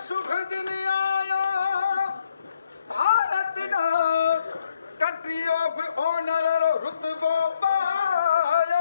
सुख दिन आया भारत ना कंट्री ऑफ ऑनर रुतबो पाया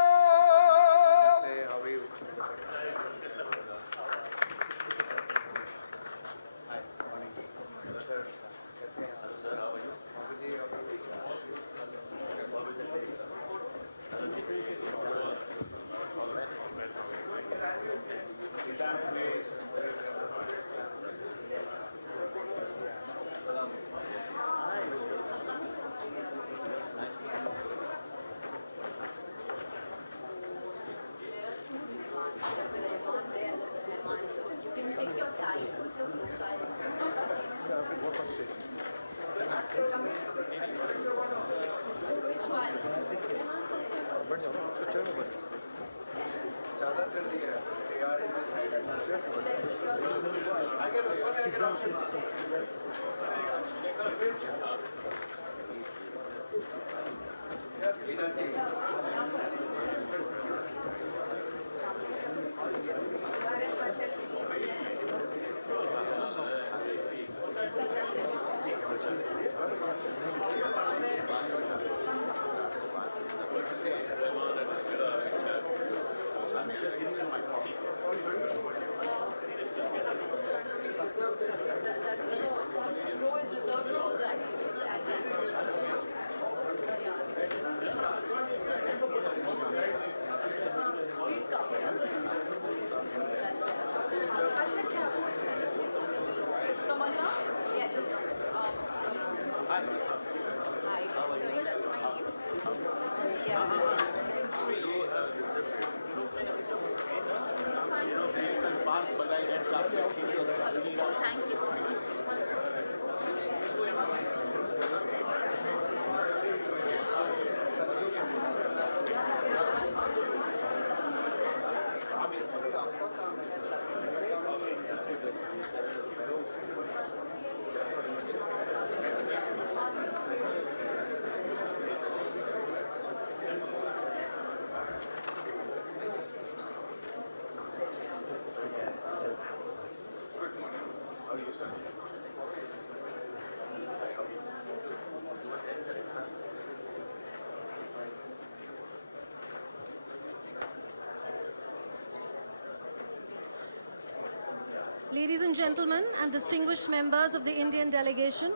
Ladies and gentlemen, and distinguished members of the Indian delegation,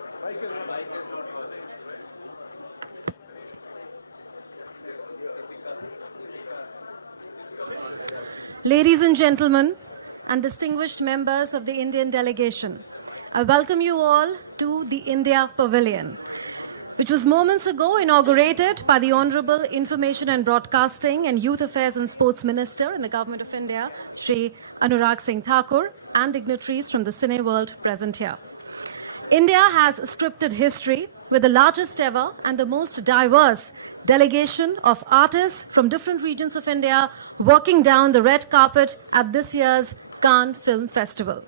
ladies and gentlemen, and distinguished members of the Indian delegation, I welcome you all to the India Pavilion, which was moments ago inaugurated by the Honorable Information and Broadcasting and Youth Affairs and Sports Minister in the Government of India, Shri Anurag Singh Thakur, and dignitaries from the cine world present here. India has scripted history with the largest ever and the most diverse delegation of artists from different regions of India walking down the red carpet at this year's Cannes Film Festival.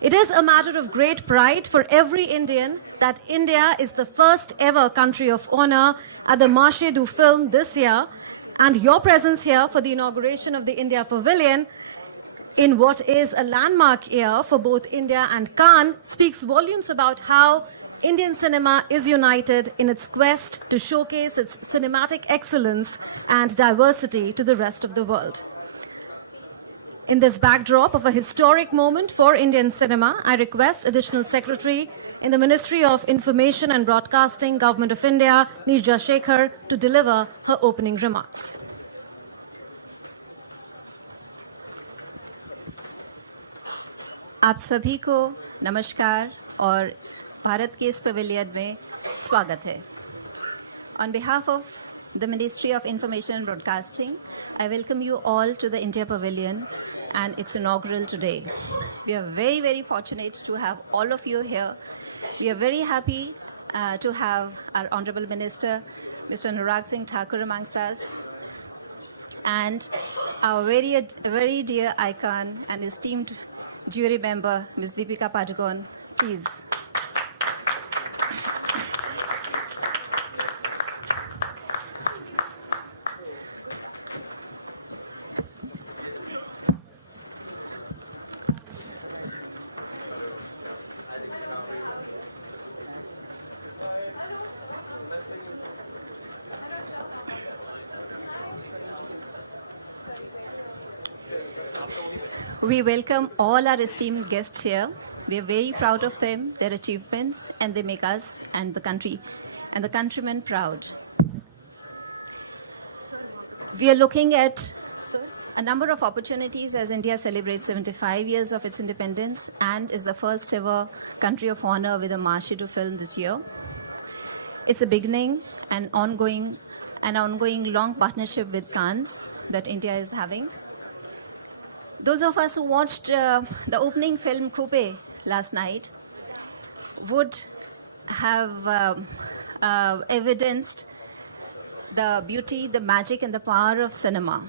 It is a matter of great pride for every Indian that India is the first ever country of honor at the Marché du Film this year, and your presence here for the inauguration of the India Pavilion in what is a landmark year for both India and Cannes speaks volumes about how Indian cinema is united in its quest to showcase its cinematic excellence and diversity to the rest of the world. In this backdrop of a historic moment for Indian cinema, I request Additional Secretary in the Ministry of Information and Broadcasting, Government of India, Neerja Shekhar, to deliver her opening remarks. आप सभी को नमस्कार और भारत के इस pavilion में स्वागत है. On behalf of the Ministry of Information and Broadcasting, I welcome you all to the India Pavilion and it's inaugural today. We are very, very fortunate to have all of you here. We are very happy to have our Honorable Minister, Mr. Anurag Singh Thakur amongst us, and our very dear icon and esteemed jury member, Ms. Deepika Padukone. Please. We welcome all our esteemed guests here. We are very proud of them, their achievements, and they make us and the country and the countrymen proud. We are looking at a number of opportunities as India celebrates 75 years of its independence and is the first ever country of honor with a Marshidu film this year. It's a beginning and ongoing long partnership with Cannes that India is having. Those of us who watched the opening film Coupe last night would have evidenced the beauty, the magic, and the power of cinema.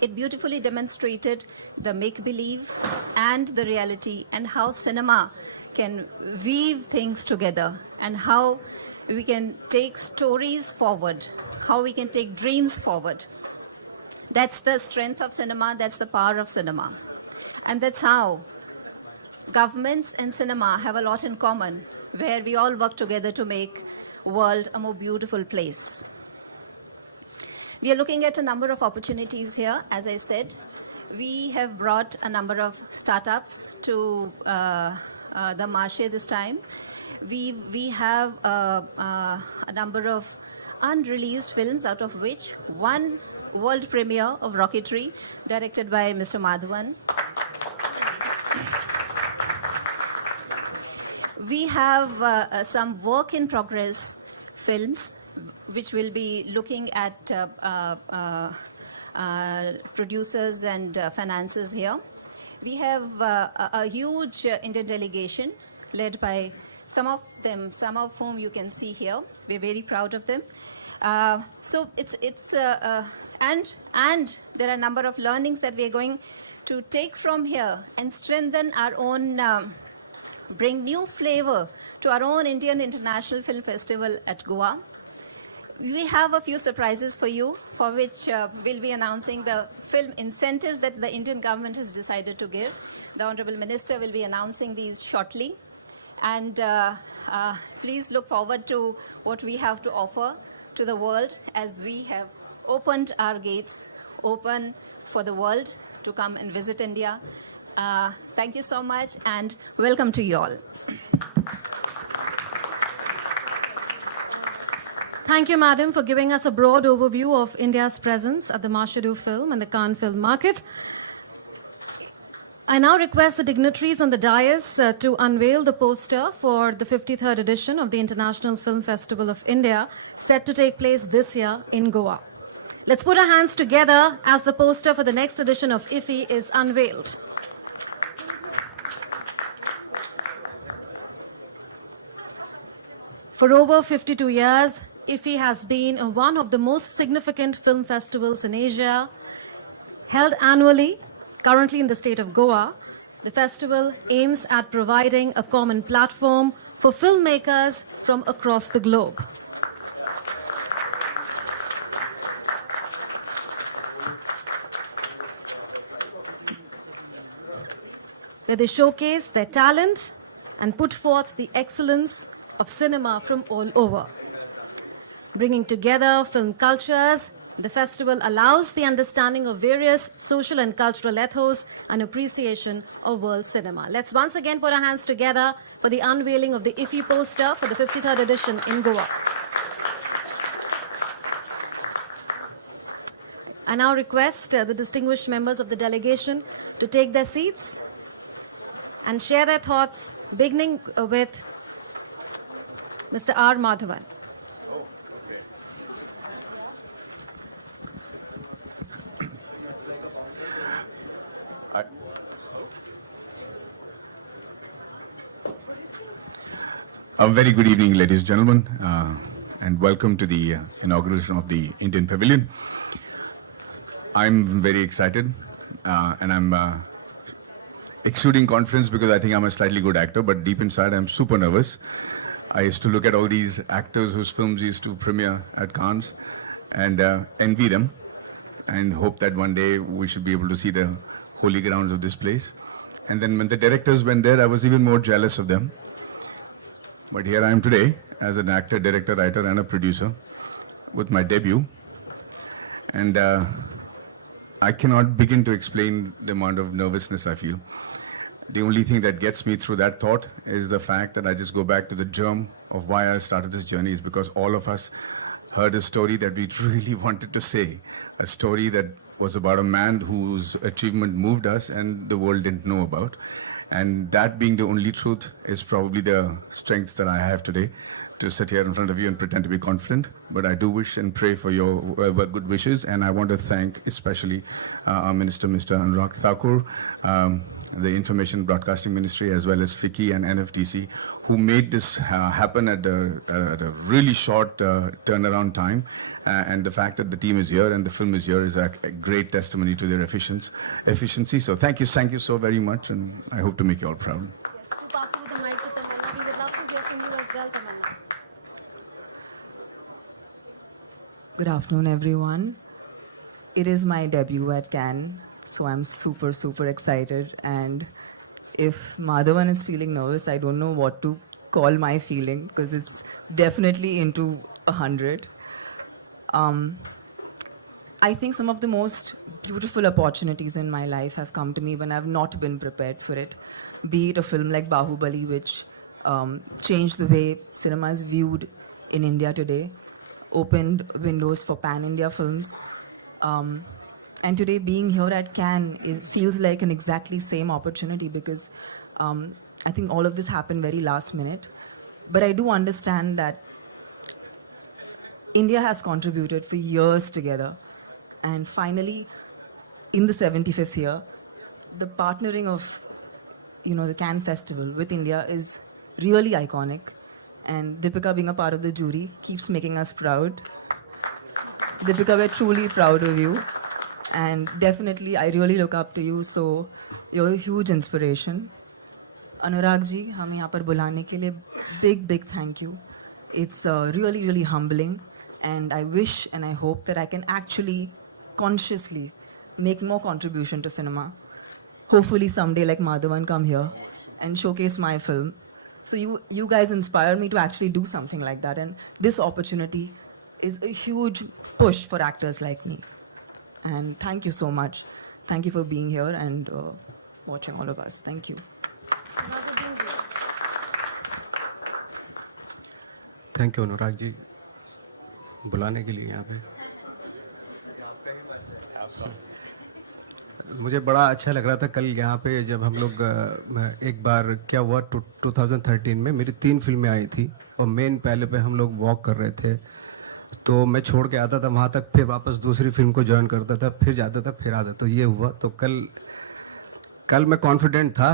It beautifully demonstrated the make-believe and the reality, and how cinema can weave things together, and how we can take stories forward, how we can take dreams forward. That's the strength of cinema, that's the power of cinema. And that's how governments and cinema have a lot in common, where we all work together to make the world a more beautiful place. We are looking at a number of opportunities here. As I said, we have brought a number of startups to the Marche this time. We have a number of unreleased films, out of which one world premiere of Rocketry, directed by Mr. Madhavan. We have some work in progress films which will be looking at producers and finances here. We have a huge Indian delegation led by some of whom you can see here. We're very proud of them. And there are a number of learnings that we are going to take from here and strengthen our own, bring new flavor to our own Indian International Film Festival at Goa. We have a few surprises for you, for which we'll be announcing the film incentives that the Indian government has decided to give. The Honorable Minister will be announcing these shortly. And please look forward to what we have to offer to the world, as we have opened our gates open for the world to come and visit India. Thank you so much, and welcome to you all. Thank you, Madam, for giving us a broad overview of India's presence at the Marshidu Film and the Cannes Film Market. I now request the dignitaries on the dais to unveil the poster for the 53rd edition of the International Film Festival of India, set to take place this year in Goa. Let's put our hands together as the poster for the next edition of IFFI is unveiled. For over 52 years, IFFI has been one of the most significant film festivals in Asia, held annually, currently in the state of Goa. The festival aims at providing a common platform for filmmakers from across the globe. Where they showcase their talent and put forth the excellence of cinema from all over. Bringing together film cultures, the festival allows the understanding of various social and cultural ethos and appreciation of world cinema. Let's once again put our hands together for the unveiling of the IFFI poster for the 53rd edition in Goa. I now request the distinguished members of the delegation to take their seats and share their thoughts, beginning with Mr. R. Madhavan. A very good evening, ladies and gentlemen, and welcome to the inauguration of the Indian Pavilion. I'm very excited, and I'm exuding confidence because I think I'm a slightly good actor, but deep inside I'm super nervous. I used to look at all these actors whose films used to premiere at Cannes and envy them and hope that one day we should be able to see the holy grounds of this place. And then when the directors went there, I was even more jealous of them. But here I am today as an actor, director, writer, and a producer with my debut. And I cannot begin to explain the amount of nervousness I feel. The only thing that gets me through that thought is the fact that I just go back to the germ of why I started this journey is because all of us heard a story that we really wanted to say, a story that was about a man whose achievement moved us and the world didn't know about. And that being the only truth is probably the strength that I have today to sit here in front of you and pretend to be confident. But I do wish and pray for your good wishes. And I want to thank especially our Minister, Mr. Anurag Thakur, the Information Broadcasting Ministry, as well as FICCI and NFTC, who made this happen at a really short turnaround time. And the fact that the team is here and the film is here is a great testimony to their efficiency. So thank you so very much, and I hope to make you all proud. Yes, to pass through the mic to Tamanna, we would love to hear from you as well, Tamanna. Good afternoon, everyone. It is my debut at Cannes, so I'm super excited. And if Madhavan is feeling nervous, I don't know what to call my feeling because it's definitely into 100. I think some of the most beautiful opportunities in my life have come to me when I've not been prepared for it. Be it a film like Bahubali, which changed the way cinema is viewed in India today, opened windows for pan-India films. And today being here at Cannes feels like an exactly same opportunity because I think all of this happened very last minute. But I do understand that India has contributed for years together. And finally, in the 75th year, the partnering of the Cannes Festival with India is really iconic. And Deepika being a part of the jury keeps making us proud. Deepika, we're truly proud of you. And definitely, I really look up to you. So you're a huge inspiration. Anurag ji, हमें यहाँ पर बुलाने के लिए big thank you. It's really humbling. And I wish and I hope that I can actually consciously make more contribution to cinema. Hopefully someday like Madhavan come here and showcase my film. So you guys inspire me to actually do something like that. And this opportunity is a huge push for actors like me. And thank you so much. Thank you for being here and watching all of us. Thank you. Thank you Anurag ji बुलाने के लिए यहाँ पे मुझे बड़ा अच्छा लग रहा था कल यहाँ पे जब हम लोग एक बार क्या हुआ 2013 में मेरी 3 फिल्में आई थी और मेन पहले पे हम लोग वॉक कर रहे थे तो मैं छोड़ के आता था वहाँ तक फिर वापस दूसरी फिल्म को ज्वाइन करता था फिर जाता था फिर आता तो ये हुआ तो कल मैं कॉन्फिडेंट था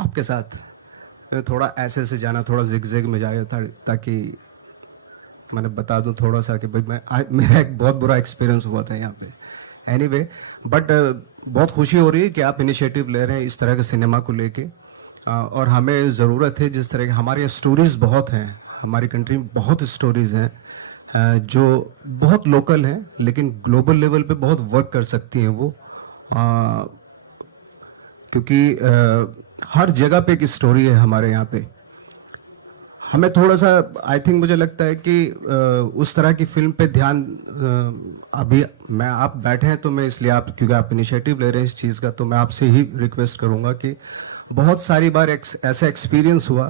आपके साथ थोड़ा ऐसे जाना थोड़ा जिग में जाया था ताकि मैंने बता दूं थोड़ा सा कि भाई मेरा एक बहुत बुरा एक्सपीरियंस हुआ था यहाँ पे एनीवे बट बहुत खुशी हो रही है कि आप इनिशिएटिव ले रहे हैं इस तरह के सिनेमा को लेके और हमें ज़रूरत है जिस तरह के हमारे स्टोरीज़ बहुत हैं हमारी कंट्री में बहुत स्टोरीज़ हैं जो बहुत लोकल हैं लेकिन ग्लोबल लेवल पे बहुत वर्क कर सकती हैं वो क्योंकि हर जगह पे एक स्टोरी है हमारे यहाँ पे हमें थोड़ा सा आई थिंक मुझे लगता है कि उस तरह की फिल्म पे ध्यान अभी मैं आप बैठे हैं तो मैं इसलिए आप क्योंकि आप इनिशिएटिव ले रहे हैं इस चीज़ का तो मैं आपसे ही रिक्वेस्ट करूंगा कि बहुत सारी बार ऐसा एक्सपीरियंस हुआ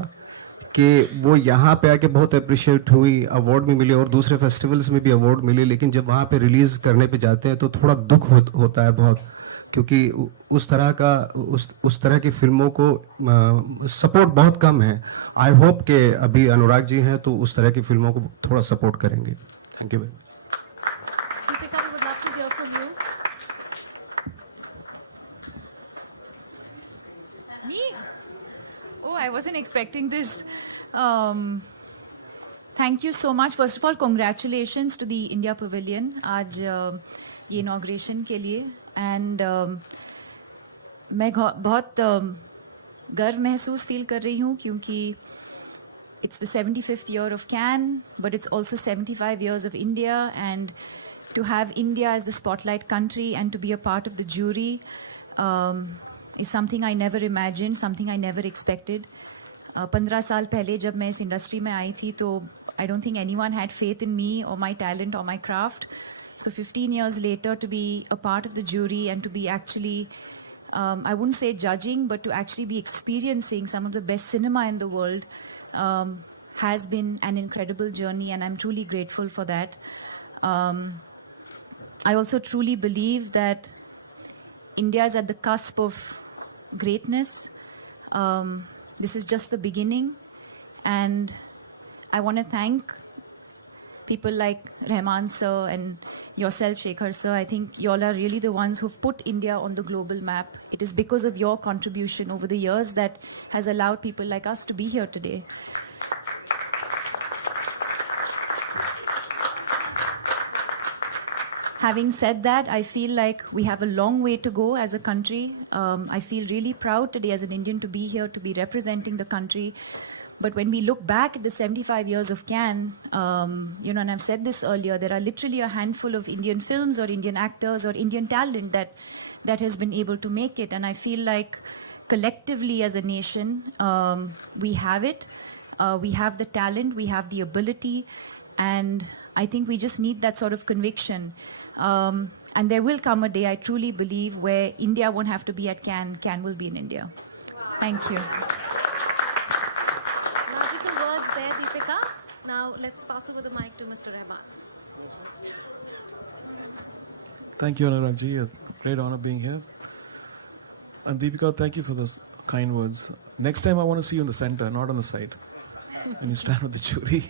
कि वो यहाँ पे आके बहुत अप्रिशिएट हुई अवार्ड भी मिले और दूसरे फेस्टिवल्स में भी अवार्ड मिले लेकिन जब वहाँ पे रिलीज करने पे जाते हैं तो थोड़ा दुख होता है बहुत क्योंकि उस तरह की फिल्मों को सपोर्ट बहुत कम है आई होप कि अभी अनुराग जी हैं तो उस तरह की फिल्मों को थोड़ा सपोर्ट करेंगे thank you Deepika, we would love to hear from you. Me? Oh, I wasn't expecting this. Thank you so much. First of all, congratulations to the India Pavilion आज ये inauguration के लिए and मैं बहुत गर्व महसूस feel कर रही हूँ क्योंकि it's the 75th year of Cannes, but it's also 75 years of India, and to have India as the spotlight country and to be a part of the jury is something I never imagined, something I never expected. 15 साल पहले जब मैं इस industry में आई थी तो I don't think anyone had faith in me or my talent or my craft. So 15 years later, to be a part of the jury and to be actually, I wouldn't say judging, but to actually be experiencing some of the best cinema in the world has been an incredible journey, and I'm truly grateful for that. I also truly believe that India is at the cusp of greatness. This is just the beginning, and I want to thank people like Rahman sir and yourself, Shekhar sir. I think y'all are really the ones who've put India on the global map. It is because of your contribution over the years that has allowed people like us to be here today. Having said that, I feel like we have a long way to go as a country. I feel really proud today as an Indian to be here, to be representing the country. But when we look back at the 75 years of Cannes, and I've said this earlier, there are literally a handful of Indian films or Indian actors or Indian talent that has been able to make it. And I feel like collectively as a nation, we have it. We have the talent, we have the ability, and I think we just need that sort of conviction. And there will come a day, I truly believe, where India won't have to be at Cannes. Cannes will be in India. Thank you. Magical words there, Deepika. Now let's pass over the mic to Mr. Rahman. Thank you, Anurag ji. A great honor being here. And Deepika, thank you for those kind words. Next time I want to see you in the center, not on the side. When you stand with the jury.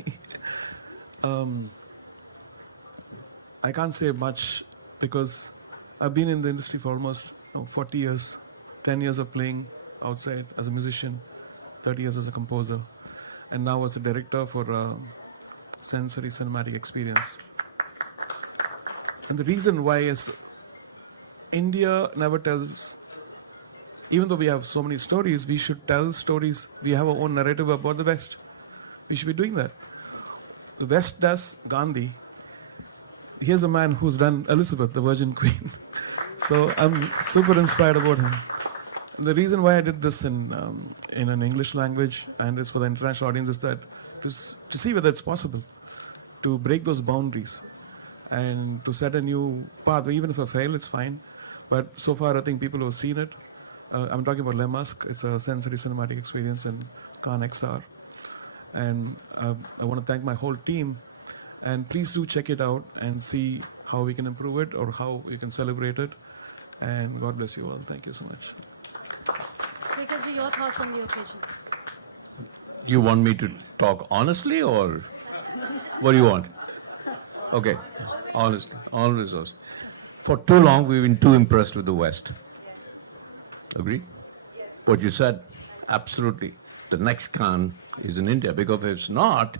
I can't say much because I've been in the industry for almost 40 years, 10 years of playing outside as a musician, 30 years as a composer, and now as a director for sensory cinematic experience. And the reason why is India never tells, even though we have so many stories, we should tell stories. We have our own narrative about the West. We should be doing that. The West does Gandhi. Here's a man who's done Elizabeth, the Virgin Queen. So I'm super inspired about him. And the reason why I did this in an English language and is for the international audience is that to see whether it's possible to break those boundaries and to set a new path. Even if I fail, it's fine. But so far, I think people who have seen it, I'm talking about Le Masque. It's a sensory cinematic experience in Cannes XR. And I want to thank my whole team. And please do check it out and see how we can improve it or how we can celebrate it. And God bless you all. Thank you so much. Because your thoughts on the occasion. You want me to talk honestly or what do you want? Okay, honestly. For too long, we've been too impressed with the West. Agree? Yes. What you said, absolutely. The next Cannes is in India, because if it's not,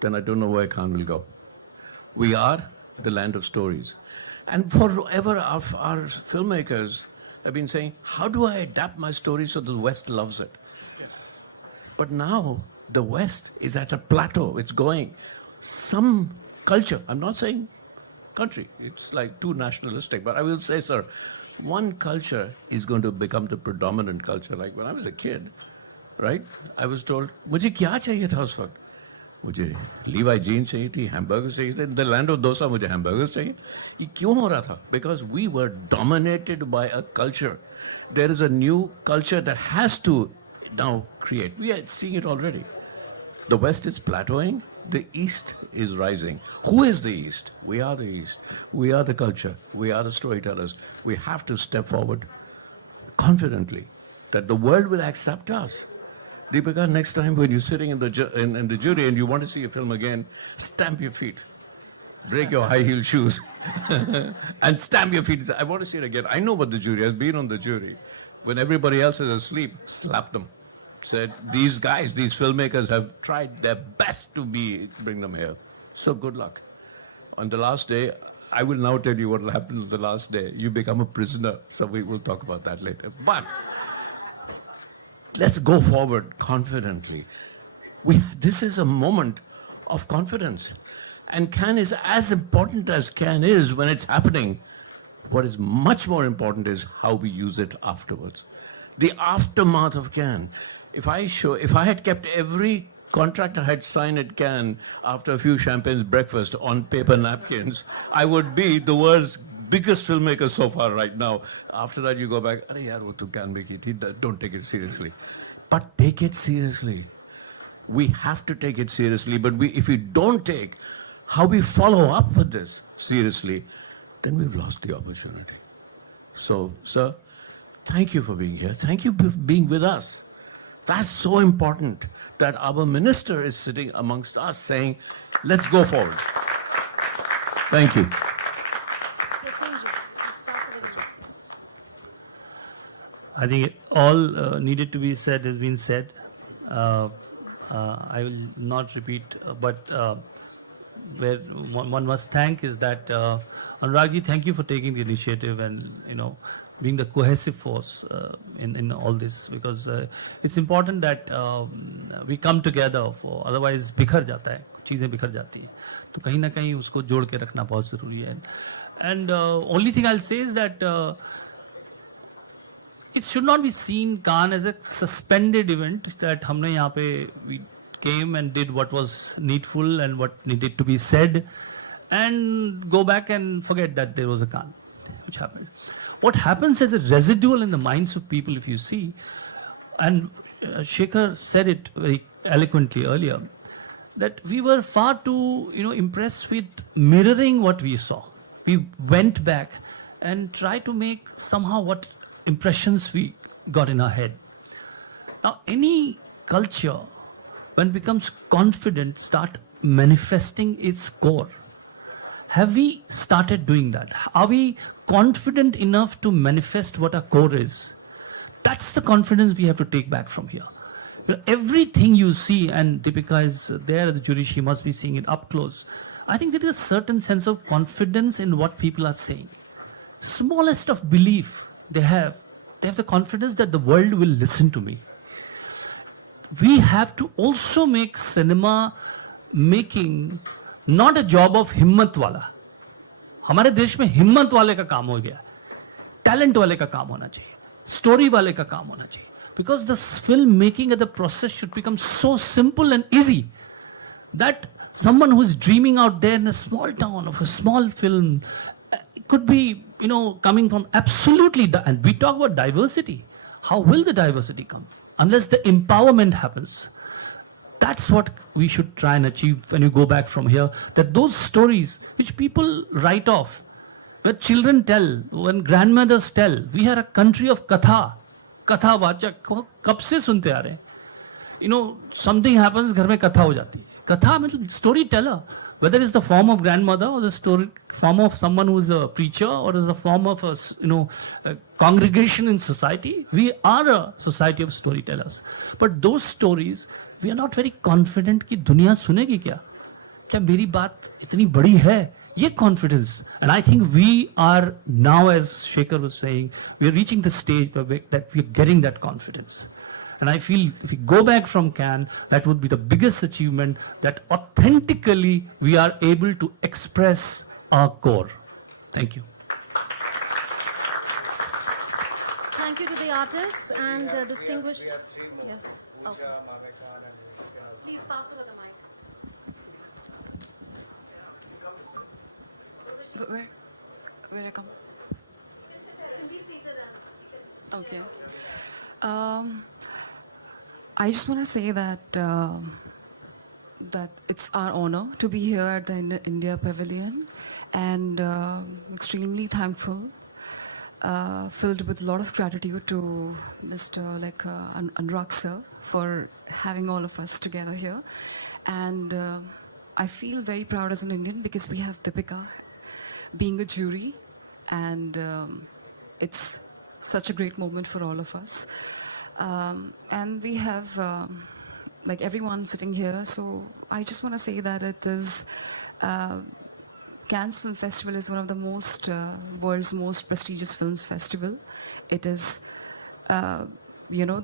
then I don't know where Cannes will go. We are the land of stories. And forever our filmmakers have been saying, how do I adapt my story so the West loves it? But now the West is at a plateau. It's going. Some culture, I'm not saying country, it's like too nationalistic, but I will say, sir, one culture is going to become the predominant culture. Like when I was a kid, right, I was told, मुझे क्या चाहिए था उस वक्त? मुझे Levi jeans चाहिए थी, hamburgers चाहिए थे. In the land of dosa, मुझे hamburgers चाहिए. ये क्यों हो रहा था? Because we were dominated by a culture. There is a new culture that has to now create. We are seeing it already. The West is plateauing. The East is rising. Who is the East? We are the East. We are the culture. We are the storytellers. We have to step forward confidently that the world will accept us. Deepika, next time when you're sitting in the jury and you want to see a film again, stamp your feet. Break your high heel shoes and stamp your feet. I want to see it again. I know what the jury has been on the jury. when everybody else is asleep, slapped them. Said, these guys, these filmmakers have tried their best to bring them here. So good luck. On the last day, I will now tell you what will happen on the last day. You become a prisoner, so we will talk about that later. But let's go forward confidently. This is a moment of confidence. And Cannes is as important as Cannes is when it's happening. What is much more important is how we use it afterwards. The aftermath of Cannes. If I had kept every contract I had signed at Cannes after a few champagne's breakfast on paper napkins, I would be the world's biggest filmmaker so far right now. After that, you go back, "Arey yaar, wo to Cannes mein ki thi." Don't take it seriously. But take it seriously. We have to take it seriously. But if we don't take how we follow up with this seriously, then we've lost the opportunity. So, sir, thank you for being here. Thank you for being with us. That's so important that our minister is sitting amongst us saying, let's go forward. Thank you. I think all needed to be said has been said. I will not repeat, but where one must thank is that Anuragji, thank you for taking the initiative and being the cohesive force in all this, because it's important that we come together. Otherwise, बिखर जाता है, चीजें बिखर जाती हैं. तो कहीं ना कहीं उसको जोड़ के रखना बहुत जरूरी है. And only thing I'll say is that it should not be seen Cannes as a suspended event, that हमने यहाँ पे we came and did what was needful and what needed to be said and go back and forget that there was a Cannes, which happened. What happens as a residual in the minds of people, if you see, and Shekhar said it very eloquently earlier, that we were far too impressed with mirroring what we saw. We went back and tried to make somehow what impressions we got in our head. Now, any culture, when it becomes confident, start manifesting its core. Have we started doing that? Are we confident enough to manifest what our core is? That's the confidence we have to take back from here. Everything you see, and Deepika is there at the jury, she must be seeing it up close. I think there is a certain sense of confidence in what people are saying. Smallest of belief they have the confidence that the world will listen to me. We have to also make cinema making not a job of himmat wala. हमारे देश में हिम्मत वाले का काम हो गया, talent वाले का काम होना चाहिए, स्टोरी वाले का काम होना चाहिए. Because the film making and the process should become so simple and easy that someone who is dreaming out there in a small town of a small film could be, coming from absolutely, and we talk about diversity. How will the diversity come? Unless the empowerment happens. That's what we should try and achieve when you go back from here. That those stories which people write off, where children tell, when grandmothers tell, we are a country of katha. Katha vachak, kab se sunte aa rahe. Something happens, ghar mein katha ho jati hai. Katha means storyteller. Whether it's the form of grandmother or the form of someone who is a preacher or is the form of a congregation in society, we are a society of storytellers. But those stories, we are not very confident कि दुनिया सुनेगी क्या? क्या मेरी बात इतनी बड़ी है? ये confidence. And I think we are now, as Shekhar was saying, we are reaching the stage where that we are getting that confidence. And I feel if we go back from Cannes, that would be the biggest achievement, that authentically we are able to express our core. Thank you. Thank you to the artists and distinguished. Yes. Okay. Please pass over the mic. Where I come? Okay. I just want to say that that it's our honor to be here at the India Pavilion, and extremely thankful, filled with a lot of gratitude to Mr. Anurag sir for having all of us together here. And I feel very proud as an Indian because we have Deepika being a jury, and it's such a great moment for all of us. And we have, like everyone sitting here, so I just want to say that it is, Cannes Film Festival is one of the most, world's most prestigious films festival. It is, you know,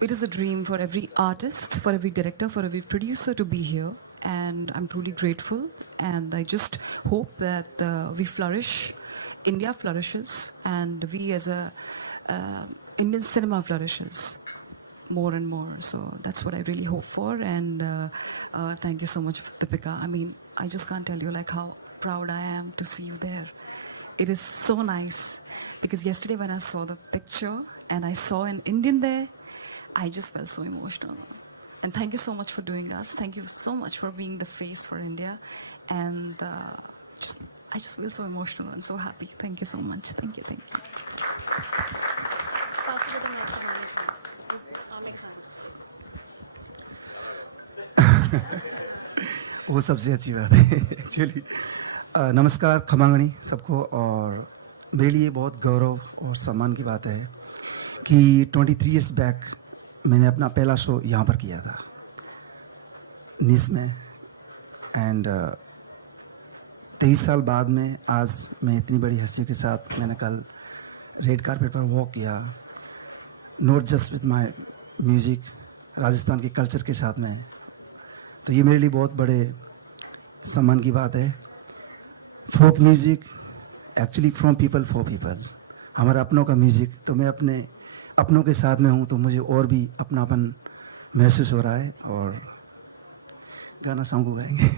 it is a dream for every artist, for every director, for every producer to be here. And I'm truly grateful. And I just hope that we flourish, India flourishes, and we as a Indian cinema flourishes more and more. So that's what I really hope for. And thank you so much, Deepika. I mean, I just can't tell you like how proud I am to see you there. It is so nice because yesterday when I saw the picture and I saw an Indian there, I just felt so emotional. And thank you so much for doing this. Thank you so much for being the face for India. And I just feel so emotional and so happy. Thank you so much. Thank you. Thank you. It's possible to make the वो सबसे अच्छी बात है actually. नमस्कार खमांगणी सबको। और मेरे लिए बहुत गौरव और सम्मान की बात है कि 23 इयर्स बैक मैंने अपना पहला शो यहाँ पर किया था नीस में। एंड 23 साल बाद में आज मैं इतनी बड़ी हस्तियों के साथ मैंने कल रेड कारपेट पर वॉक किया, not just with my music, Rajasthan के कल्चर के साथ में। तो ये मेरे लिए बहुत बड़े सम्मान की बात है। Folk music actually from people for people, हमारा अपनों का म्यूज़िक। तो मैं अपने अपनों के साथ में हूँ तो मुझे और भी अपनापन महसूस हो रहा है। और गाना सॉन्ग को गाएंगे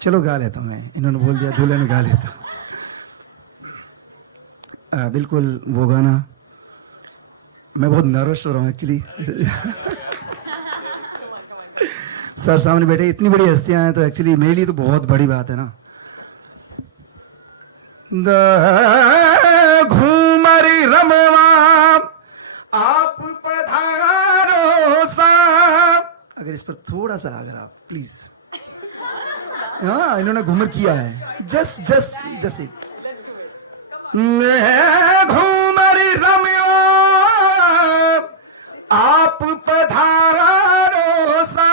चलो गा लेता हूँ मैं, इन्होंने बोल दिया दूल्हे ने गा लेता हूँ। बिल्कुल वो गाना। मैं बहुत नर्वस हो रहा हूँ एक्चुअली सर सामने बैठे इतनी बड़ी हस्तियां हैं तो एक्चुअली मेरे लिए तो बहुत बड़ी बात है ना। घूमरी रमवा आप पधारो सा, अगर इस पर थोड़ा सा अगर आप प्लीज, हाँ इन्होंने घूमर किया है, जस्ट इट। घूमरी रमवा आप पधारो सा,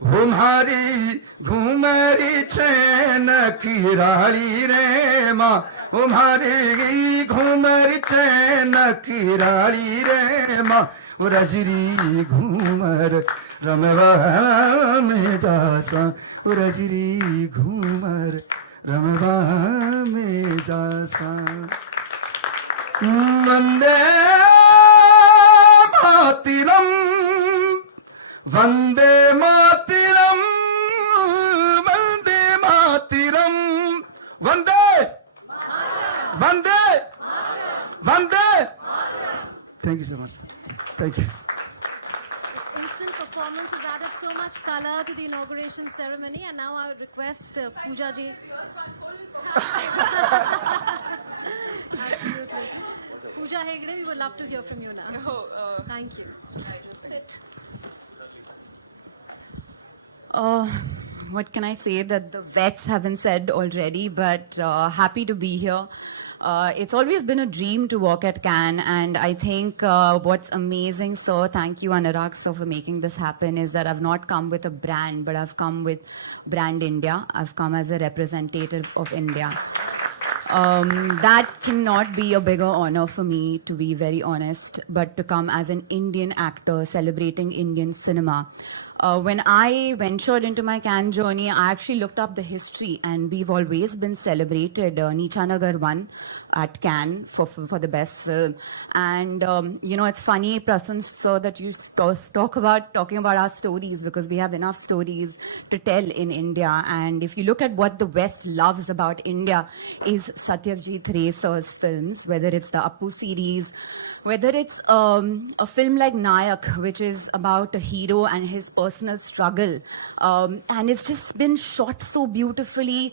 घुमारी घुमरी चैन की राली रे माँ, घुमारी घुमरी चैन की राली रे माँ, रजरी घूमर रमवा में जासा, रजरी घूमर रमवा में जासा। वंदे मातरम वंदे मातरम वंदे मातरम वंदे वंदे वंदे। Thank you so much, thank you. This instant performance has added so much color to the inauguration ceremony, and now I would request Pooja ji. Absolutely. Pooja Hegde, we would love to hear from you now. Thank you. Sit. What can I say that the vets haven't said already, but happy to be here. It's always been a dream to work at Cannes, and I think what's amazing, sir, thank you Anurag sir for making this happen, is that I've not come with a brand, but I've come with Brand India. I've come as a representative of India. That cannot be a bigger honor for me, to be very honest, but to come as an Indian actor celebrating Indian cinema. When I ventured into my Cannes journey, I actually looked up the history, and we've always been celebrated. Nichanagar won at Cannes for the best film. And, you know, it's funny, Prasan sir, that you talking about our stories, because we have enough stories to tell in India. And if you look at what the West loves about India is Satyajit Ray sir's films, whether it's the Appu series, whether it's a film like Nayak, which is about a hero and his personal struggle. And it's just been shot so beautifully.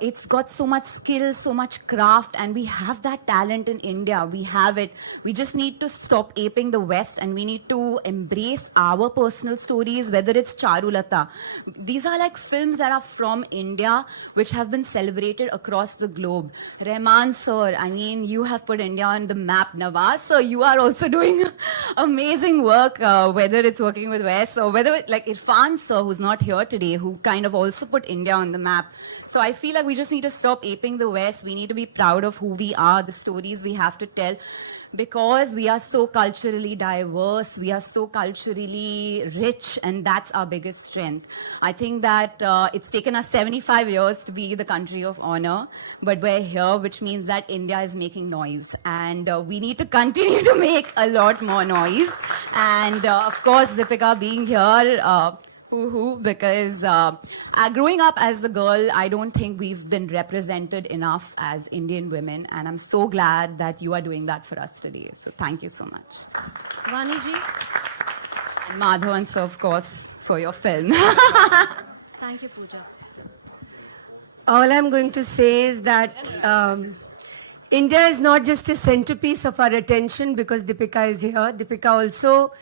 It's got so much skill, so much craft, and we have that talent in India. We have it. We just need to stop aping the West, and we need to embrace our personal stories, whether it's Charulata. These are like films that are from India, which have been celebrated across the globe. Rahman sir, I mean, you have put India on the map. Nawaz sir, you are also doing amazing work, whether it's working with West or whether like Irfan sir, who's not here today, who kind of also put India on the map. So I feel like we just need to stop aping the West. We need to be proud of who we are, the stories we have to tell, because we are so culturally diverse, we are so culturally rich, and that's our biggest strength. I think that it's taken us 75 years to be the country of honor, but we're here, which means that India is making noise, and we need to continue to make a lot more noise. And of course, Deepika being here, because growing up as a girl, I don't think we've been represented enough as Indian women, and I'm so glad that you are doing that for us today. So thank you so much. Vani ji, And Madhavan sir, of course, for your film. thank you, Pooja. All I'm going to say is that India is not just a centerpiece of our attention because Deepika is here. Deepika also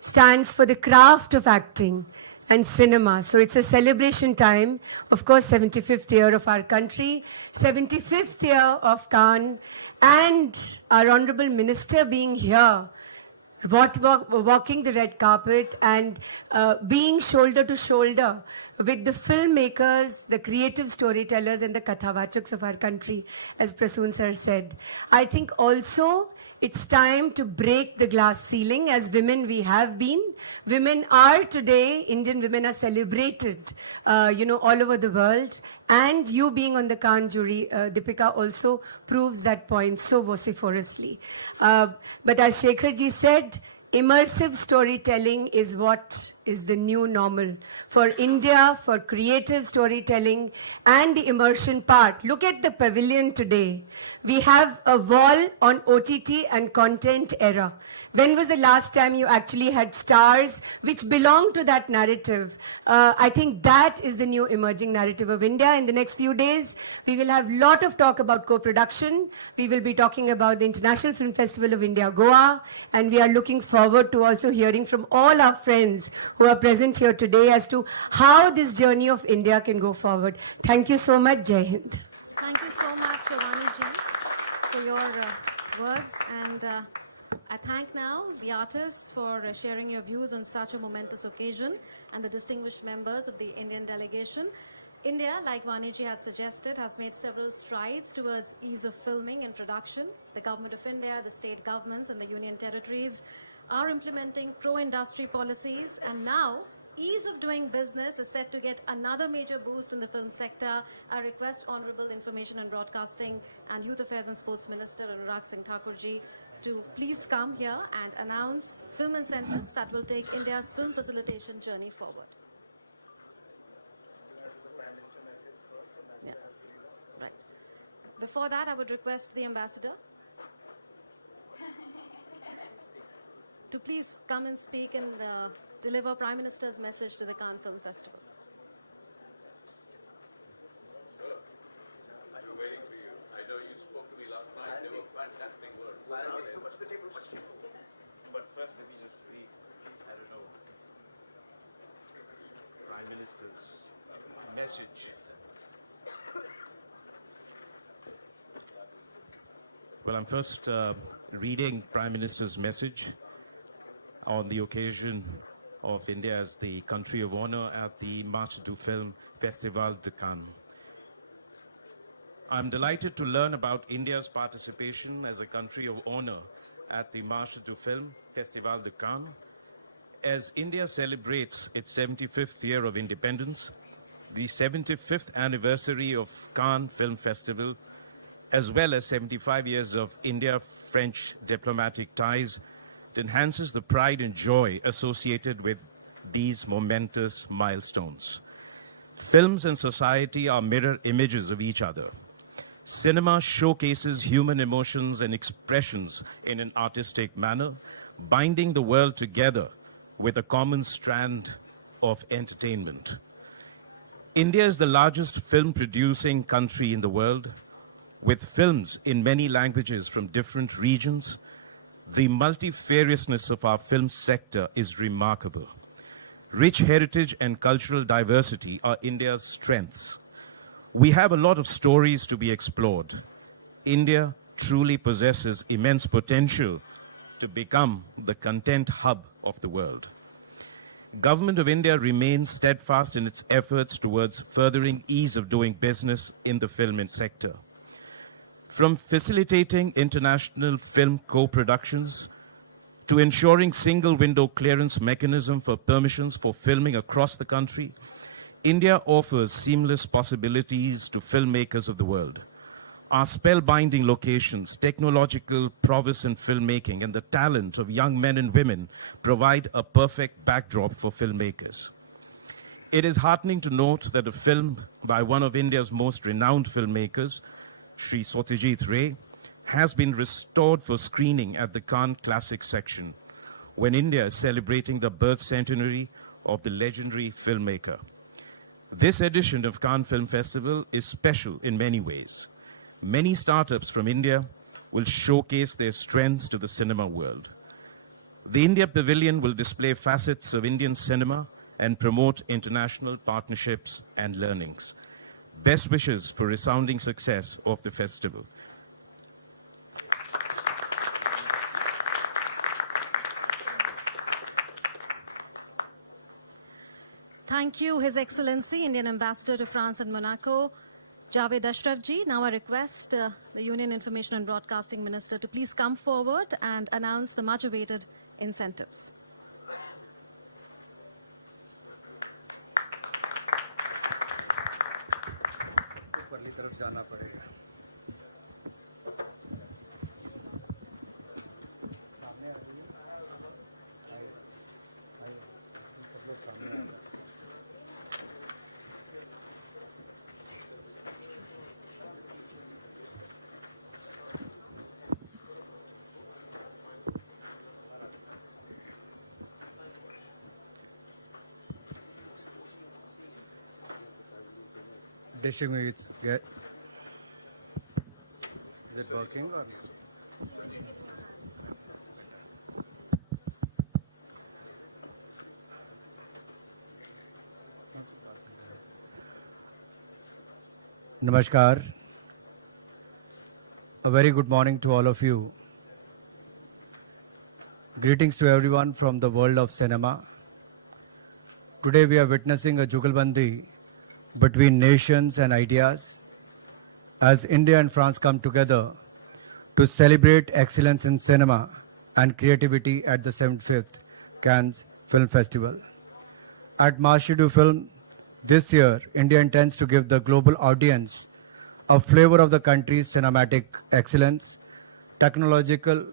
stands for the craft of acting and cinema. So it's a celebration time. Of course, 75th year of our country, 75th year of Cannes, and our Honorable Minister being here, walking the red carpet and being shoulder to shoulder with the filmmakers, the creative storytellers, and the Kathavachaks of our country, as Prasoon sir said. I think also it's time to break the glass ceiling. As women, we have been. Women are today, Indian women are celebrated, all over the world. And you being on the Cannes jury, Deepika, also proves that point so vociferously. But as Shekharji said, immersive storytelling is what is the new normal for India, for creative storytelling and the immersion part. Look at the Pavilion today. We have a wall on OTT and content era. When was the last time you actually had stars which belong to that narrative? I think that is the new emerging narrative of India. In the next few days, we will have a lot of talk about co-production. We will be talking about the International Film Festival of India, Goa. And we are looking forward to also hearing from all our friends who are present here today as to how this journey of India can go forward. Thank you so much. Jai Hind. Thank you so much, Shivani ji, for your words. And I thank now the artists for sharing your views on such a momentous occasion, and the distinguished members of the Indian delegation. India, like Vaniji had suggested, has made several strides towards ease of filming and production. The Government of India, the state governments and the union territories are implementing pro-industry policies, and now ease of doing business is set to get another major boost in the film sector. I request Honorable Information and Broadcasting and Youth Affairs and Sports Minister Anurag Singh Thakurji to please come here and announce film incentives that will take India's film facilitation journey forward. Yeah. Right. Before that, I would request the ambassador to please come and speak and deliver Prime Minister's message to the Cannes Film Festival. Well, I'm first reading Prime Minister's message on the occasion of India as the country of honor at the Marche du Film Festival de Cannes. I'm delighted to learn about India's participation as a country of honor at the Marche du Film Festival de Cannes. As India celebrates its 75th year of independence, the 75th anniversary of Cannes Film Festival, as well as 75 years of India-French diplomatic ties, it enhances the pride and joy associated with these momentous milestones. Films and society are mirror images of each other. Cinema showcases human emotions and expressions in an artistic manner, binding the world together with a common strand of entertainment. India is the largest film producing country in the world, with films in many languages from different regions. The multifariousness of our film sector is remarkable. Rich heritage and cultural diversity are India's strengths. We have a lot of stories to be explored. India truly possesses immense potential to become the content hub of the world. Government of India remains steadfast in its efforts towards furthering ease of doing business in the film sector. From facilitating international film co-productions to ensuring single window clearance mechanism for permissions for filming across the country, India offers seamless possibilities to filmmakers of the world. Our spellbinding locations, technological prowess in filmmaking, and the talent of young men and women provide a perfect backdrop for filmmakers. It is heartening to note that a film by one of India's most renowned filmmakers, Sri Satyajit Ray, has been restored for screening at the Cannes Classics section, when India is celebrating the birth centenary of the legendary filmmaker. This edition of Cannes Film Festival is special in many ways. Many startups from India will showcase their strengths to the cinema world. The India Pavilion will display facets of Indian cinema and promote international partnerships and learnings. Best wishes for resounding success of the festival. Thank you, His Excellency, Indian Ambassador to France and Monaco, Javed Ashrafji. Now I request the Union Information and Broadcasting Minister to please come forward and announce the much-awaited incentives. Distinguished guest. Is it working or? Namaskar. A very good morning to all of you. Greetings to everyone from the world of cinema. Today we are witnessing a jugalbandi between nations and ideas as India and France come together to celebrate excellence in cinema and creativity at the 75th Cannes Film Festival. At Marché du Film this year, India intends to give the global audience a flavor of the country's cinematic excellence, technological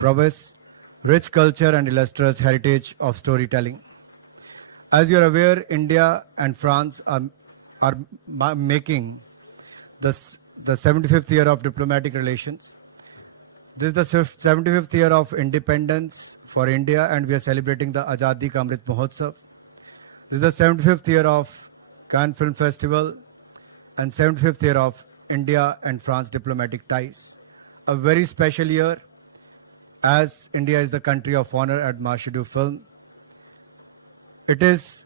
prowess, rich culture and illustrious heritage of storytelling. As you are aware, India and France are making the 75th year of diplomatic relations. This is the 75th year of independence for India, and we are celebrating the Azadi Ka Amrit Mahotsav. This is the 75th year of Cannes Film Festival and 75th year of India and France diplomatic ties. A very special year, as India is the country of honor at Marché du Film. It is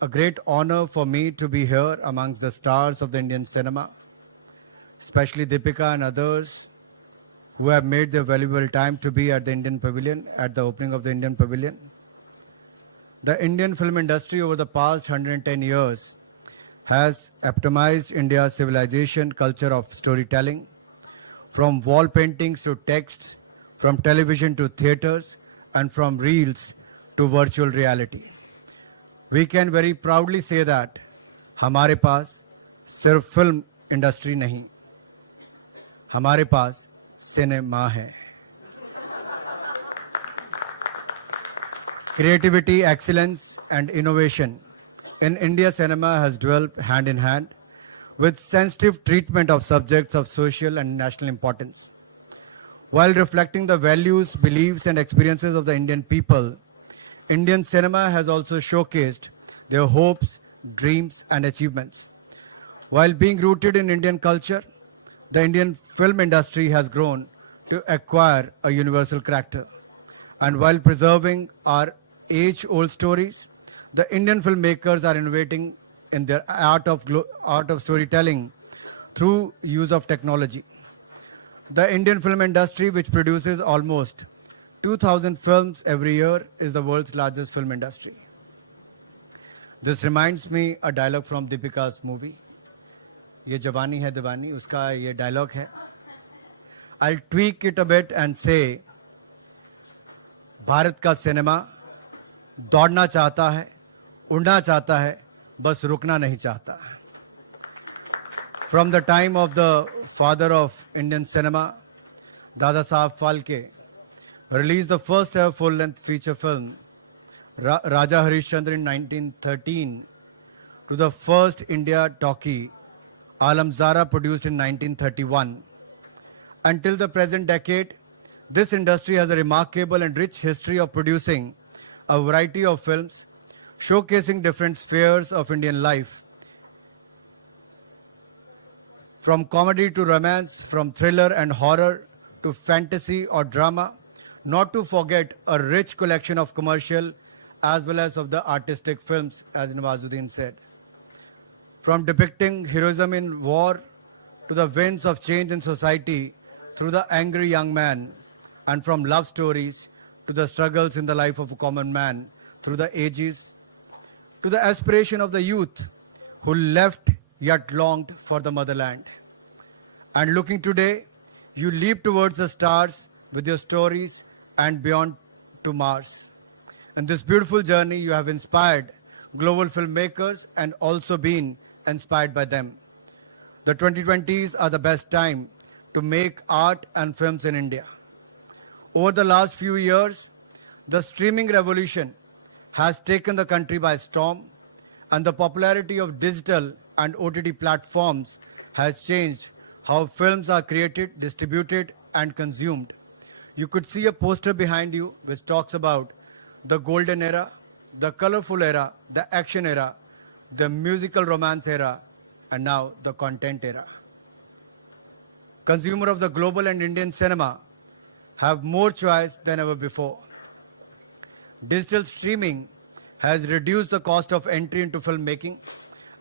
a great honor for me to be here amongst the stars of the Indian cinema, especially Deepika and others who have made their valuable time to be at the Indian Pavilion, at the opening of the Indian Pavilion. The Indian film industry over the past 110 years has epitomized India's civilization, culture of storytelling, from wall paintings to text, from television to theaters, and from reels to virtual reality. We can very proudly say that हमारे पास सिर्फ film industry नहीं, हमारे पास cinema है. Creativity, excellence and innovation in India cinema has developed hand in hand with sensitive treatment of subjects of social and national importance. While reflecting the values, beliefs and experiences of the Indian people, Indian cinema has also showcased their hopes, dreams, and achievements. While being rooted in Indian culture, the Indian film industry has grown to acquire a universal character. And while preserving our age-old stories, the Indian filmmakers are innovating in their art of storytelling through use of technology. The Indian film industry, which produces almost 2,000 films every year, is the world's largest film industry. This reminds me a dialogue from Deepika's movie. ये जवानी है दीवानी, उसका ये dialogue है. I'll tweak it a bit and say, Bharat का cinema दौड़ना चाहता है, उड़ना चाहता है, बस रुकना नहीं चाहता. From the time of the father of Indian cinema, Dada Saheb Phalke, released the first ever full-length feature film, Raja Harishchandra in 1913, to the first India talkie, Alam Zara, produced in 1931. Until the present decade, this industry has a remarkable and rich history of producing a variety of films, showcasing different spheres of Indian life, from comedy to romance, from thriller and horror to fantasy or drama, not to forget a rich collection of commercial as well as of the artistic films, as Nawazuddin said. From depicting heroism in war to the winds of change in society through the angry young man, and from love stories to the struggles in the life of a common man through the ages, to the aspiration of the youth who left yet longed for the motherland. And looking today, you leap towards the stars with your stories and beyond to Mars. In this beautiful journey, you have inspired global filmmakers and also been inspired by them. The 2020s are the best time to make art and films in India. Over the last few years, the streaming revolution has taken the country by storm, and the popularity of digital and OTT platforms has changed how films are created, distributed, and consumed. You could see a poster behind you which talks about the golden era, the colorful era, the action era, the musical romance era, and now the content era. Consumer of the global and Indian cinema have more choice than ever before. Digital streaming has reduced the cost of entry into filmmaking,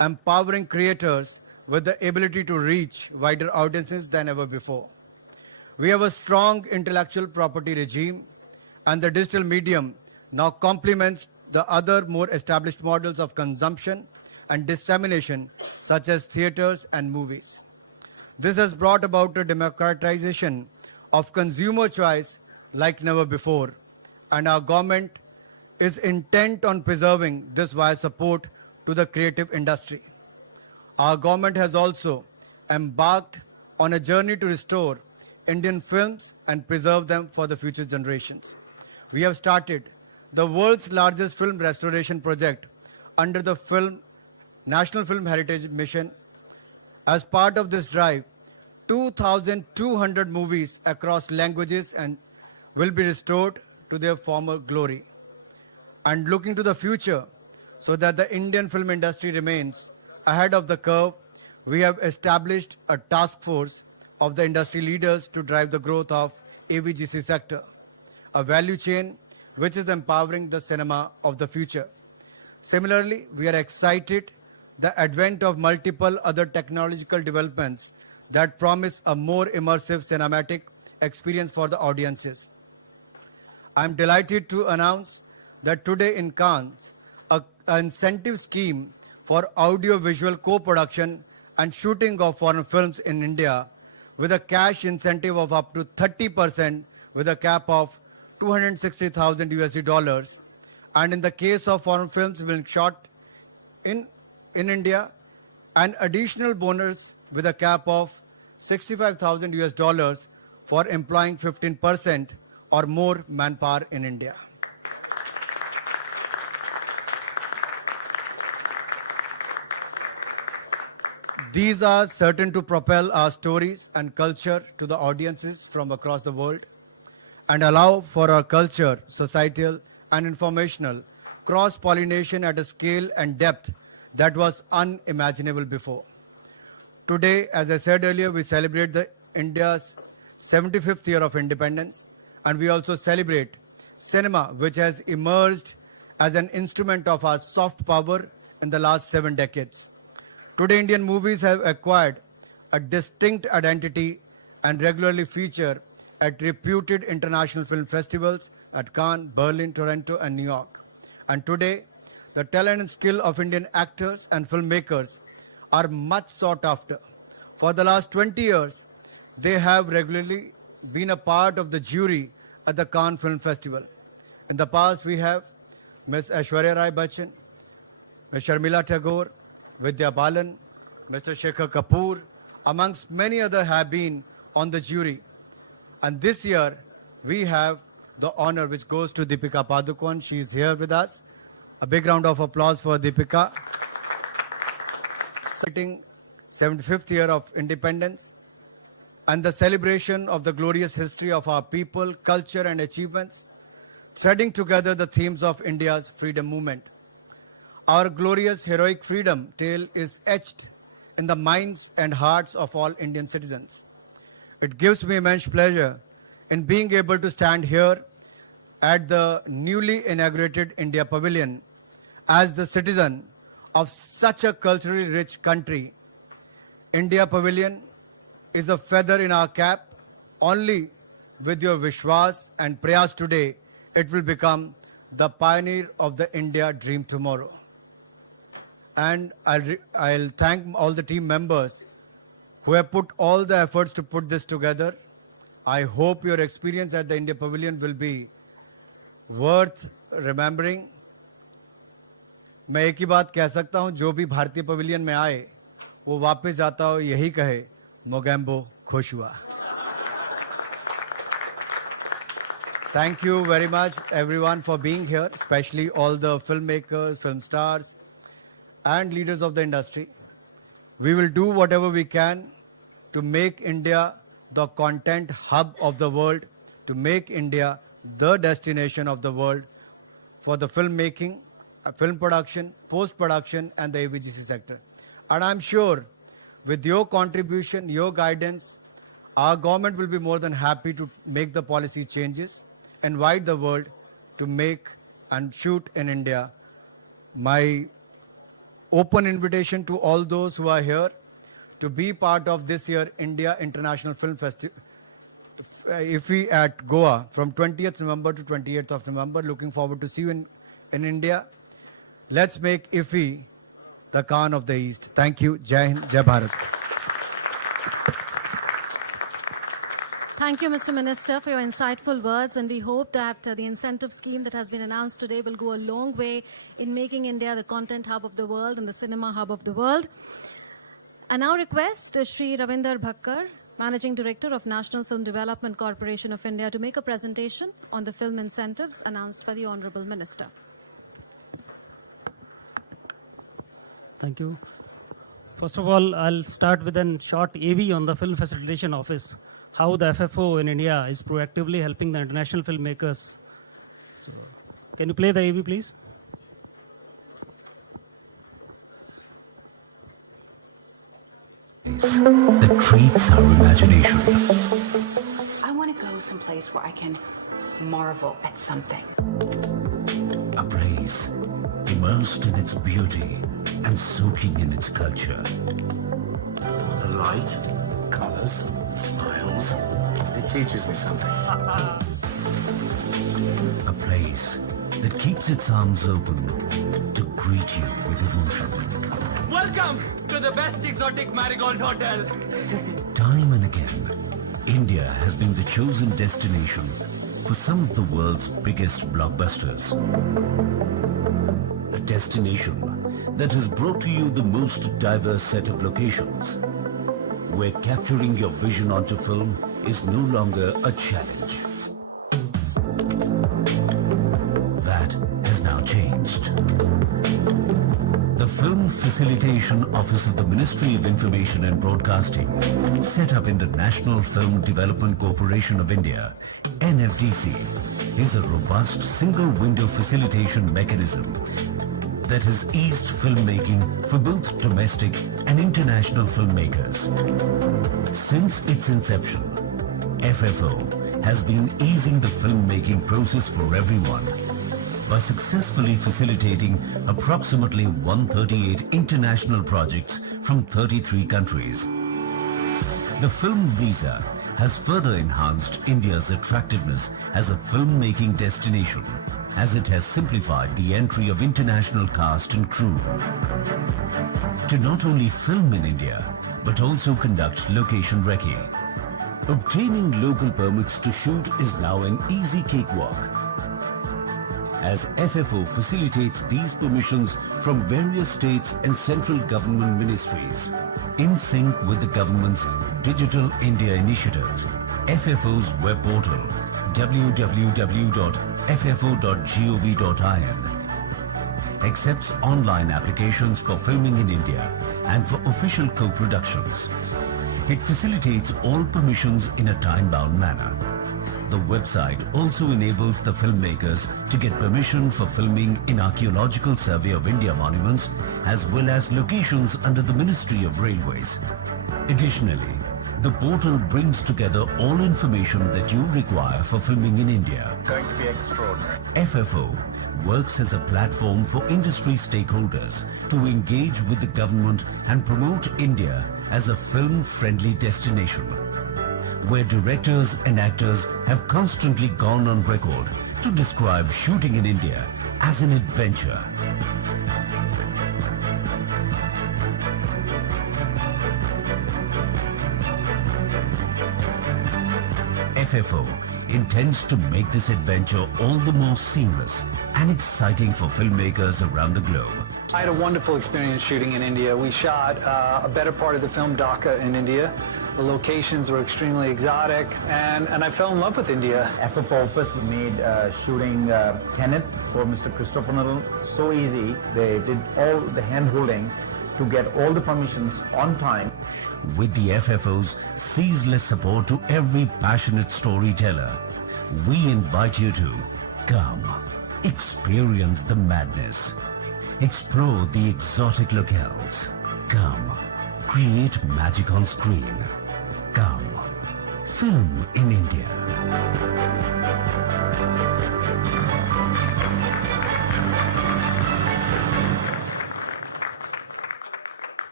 empowering creators with the ability to reach wider audiences than ever before. We have a strong intellectual property regime, and the digital medium now complements the other more established models of consumption and dissemination, such as theaters and movies. This has brought about a democratization of consumer choice like never before, and our government is intent on preserving this via support to the creative industry. Our government has also embarked on a journey to restore Indian films and preserve them for the future generations. We have started the world's largest film restoration project under the National Film Heritage Mission. As part of this drive, 2,200 movies across languages and will be restored to their former glory. And looking to the future, so that the Indian film industry remains ahead of the curve, we have established a task force of the industry leaders to drive the growth of AVGC sector, a value chain which is empowering the cinema of the future. Similarly, we are excited the advent of multiple other technological developments that promise a more immersive cinematic experience for the audiences. I am delighted to announce that today in Cannes, an incentive scheme for audio-visual co-production and shooting of foreign films in India with a cash incentive of up to 30% with a cap of $260,000. And in the case of foreign films being shot in India, an additional bonus with a cap of $65,000 for employing 15% or more manpower in India. These are certain to propel our stories and culture to the audiences from across the world and allow for our culture, societal and informational cross-pollination at a scale and depth that was unimaginable before. Today, as I said earlier, we celebrate the India's 75th year of independence, and we also celebrate cinema, which has emerged as an instrument of our soft power in the last 7 decades. Today, Indian movies have acquired a distinct identity and regularly feature at reputed international film festivals at Cannes, Berlin, Toronto, and New York. And today, the talent and skill of Indian actors and filmmakers are much sought after. For the last 20 years, they have regularly been a part of the jury at the Cannes Film Festival. In the past, we have Ms. Aishwarya Rai Bachchan, Ms. Sharmila Tagore, Vidya Balan, Mr. Shekhar Kapoor, amongst many others have been on the jury. And this year, we have the honor which goes to Deepika Padukone. She is here with us. A big round of applause for Deepika. Celebrating 75th year of independence and the celebration of the glorious history of our people, culture and achievements, threading together the themes of India's freedom movement. Our glorious heroic freedom tale is etched in the minds and hearts of all Indian citizens. It gives me immense pleasure in being able to stand here at the newly inaugurated India Pavilion as the citizen of such a culturally rich country. India Pavilion is a feather in our cap. Only with your Vishwas and Prayas today, it will become the pioneer of the India dream tomorrow. And I'll thank all the team members who have put all the efforts to put this together. I hope your experience at the India Pavilion will be worth remembering. मैं एक ही बात कह सकता हूं, जो भी भारतीय pavilion में आए वो वापस जाता हो यही कहे, मोगैम्बो खुश हुआ. Thank you very much everyone for being here, especially all the filmmakers, film stars and leaders of the industry. We will do whatever we can to make India the content hub of the world, to make India the destination of the world for the filmmaking, film production, post-production and the AVGC sector. And I'm sure with your contribution, your guidance, our government will be more than happy to make the policy changes, invite the world to make and shoot in India. My open invitation to all those who are here to be part of this year India International Film Festival, IFFI at Goa from 20th November to 28th of November. Looking forward to see you in India. Let's make IFFI the Cannes of the East. Thank you. Jai Hind, Jai Bharat. Thank you, Mr. Minister, for your insightful words, and we hope that the incentive scheme that has been announced today will go a long way in making India the content hub of the world and the cinema hub of the world. I now request Shri Ravinder Bhakkar, Managing Director of National Film Development Corporation of India, to make a presentation on the film incentives announced by the Honorable Minister. Thank you. First of all, I'll start with a short AV on the Film Facilitation Office, how the FFO in India is proactively helping the international filmmakers. So, can you play the AV, please? That treats our imagination. I want to go someplace where I can marvel at something. A place immersed in its beauty and soaking in its culture. The light, colors, smiles, it teaches me something. A place that keeps its arms open to greet you with emotion. Welcome to the best exotic marigold hotel. Time and again, India has been the chosen destination for some of the world's biggest blockbusters. A destination that has brought to you the most diverse set of locations, where capturing your vision onto film is no longer a challenge. That has now changed. The Film Facilitation Office of the Ministry of Information and Broadcasting, set up in the National Film Development Corporation of India, NFDC, is a robust single-window facilitation mechanism that has eased filmmaking for both domestic and international filmmakers. Since its inception, FFO has been easing the filmmaking process for everyone by successfully facilitating approximately 138 international projects from 33 countries. The film visa has further enhanced India's attractiveness as a filmmaking destination, as it has simplified the entry of international cast and crew to not only film in India, but also conduct location recce. Obtaining local permits to shoot is now an easy cakewalk, as FFO facilitates these permissions from various states and central government ministries. In sync with the government's Digital India initiative, FFO's web portal www.ffo.gov.in accepts online applications for filming in India and for official co-productions. It facilitates all permissions in a time-bound manner. The website also enables the filmmakers to get permission for filming in Archaeological Survey of India monuments as well as locations under the Ministry of Railways. Additionally, the portal brings together all information that you require for filming in India. Going to be extraordinary. FFO works as a platform for industry stakeholders to engage with the government and promote India as a film-friendly destination, where directors and actors have constantly gone on record to describe shooting in India as an adventure. FFO intends to make this adventure all the more seamless and exciting for filmmakers around the globe. I had a wonderful experience shooting in India. We shot a better part of the film Dhaka in India. The locations were extremely exotic, and I fell in love with India. FFO office made shooting Tenet for Mr. Christopher Nolan so easy. They did all the hand-holding to get all the permissions on time. With the FFO's ceaseless support to every passionate storyteller, we invite you to come, experience the madness, explore the exotic locales. Come, create magic on screen. Come, film in India.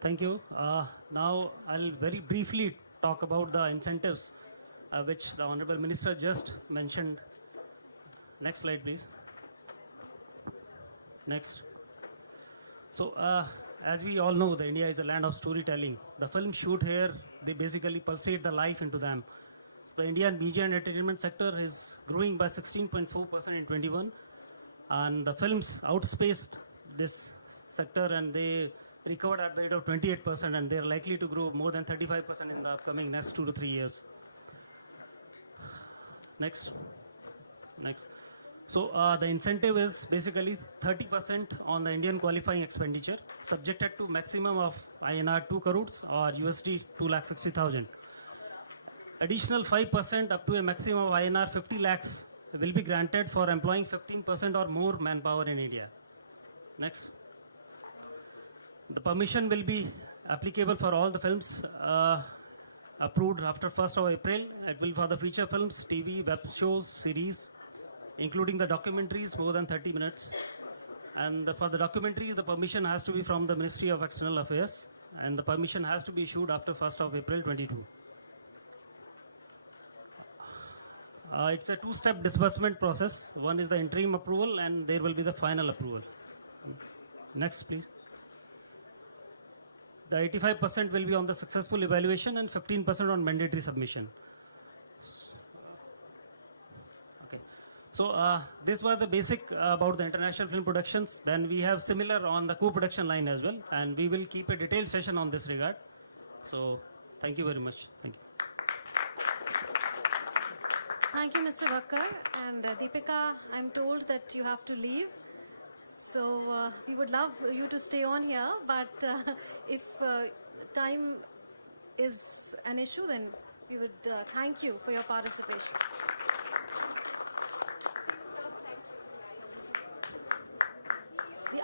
Thank you. Now I'll very briefly talk about the incentives which the Honorable Minister just mentioned. Next slide, please. Next. So, as we all know, India is a land of storytelling. The film shoot here, they basically pulsate the life into them. So the Indian media and entertainment sector is growing by 16.4% in 21, and the films outspaced this sector, and they recovered at the rate of 28%, and they're likely to grow more than 35% in the upcoming next 2 to 3 years. Next. So the incentive is basically 30% on the Indian qualifying expenditure, subjected to maximum of INR 2 crores or USD 2,60,000. Additional 5% up to a maximum of INR 50 lakhs will be granted for employing 15% or more manpower in India. Next. The permission will be applicable for all the films approved after 1st of April. It will for the feature films, TV, web shows, series, including the documentaries more than 30 minutes. And for the documentaries, the permission has to be from the Ministry of External Affairs, and the permission has to be issued after 1st of April 22. It's a two-step disbursement process. One is the interim approval, and there will be the final approval. Next, please. The 85% will be on the successful evaluation and 15% on mandatory submission. Okay. So this was the basic about the international film productions. Then we have similar on the co-production line as well, and we will keep a detailed session on this regard. So thank you very much. Thank you. Thank you, Mr. Bakkar. And Deepika, I'm told that you have to leave. So we would love you to stay on here, but if time is an issue, then we would thank you for your participation.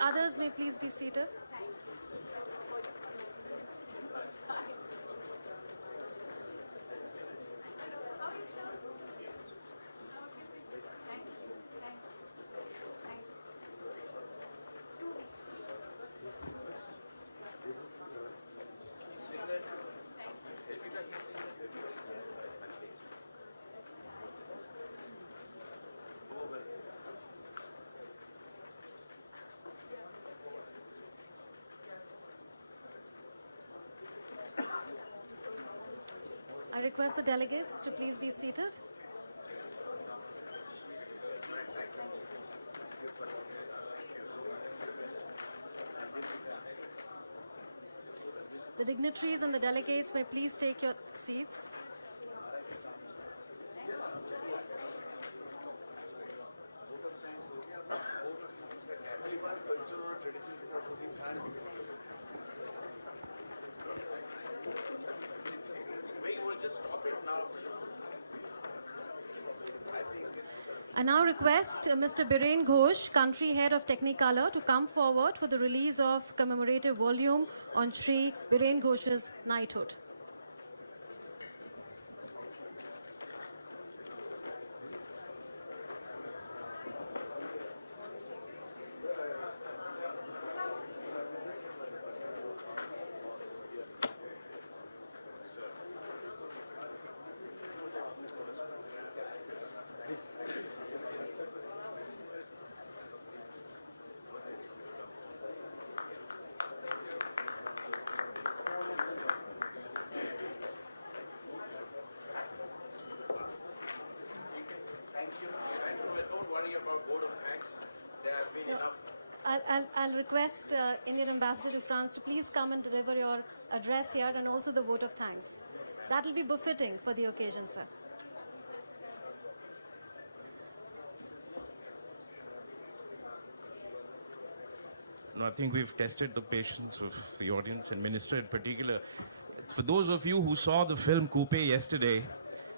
others may please be seated. I request the delegates to please be seated. The dignitaries and the delegates may please take your seats. I now request Mr. Biren Ghosh, Country Head of Technicolor, to come forward for the release of commemorative volume on Sri Biren Ghosh's knighthood. I'll request Indian Ambassador to France to please come and deliver your address here and also the vote of thanks. That will be befitting for the occasion, sir. No, I think we've tested the patience of the audience and Minister in particular. For those of you who saw the film Coupe yesterday,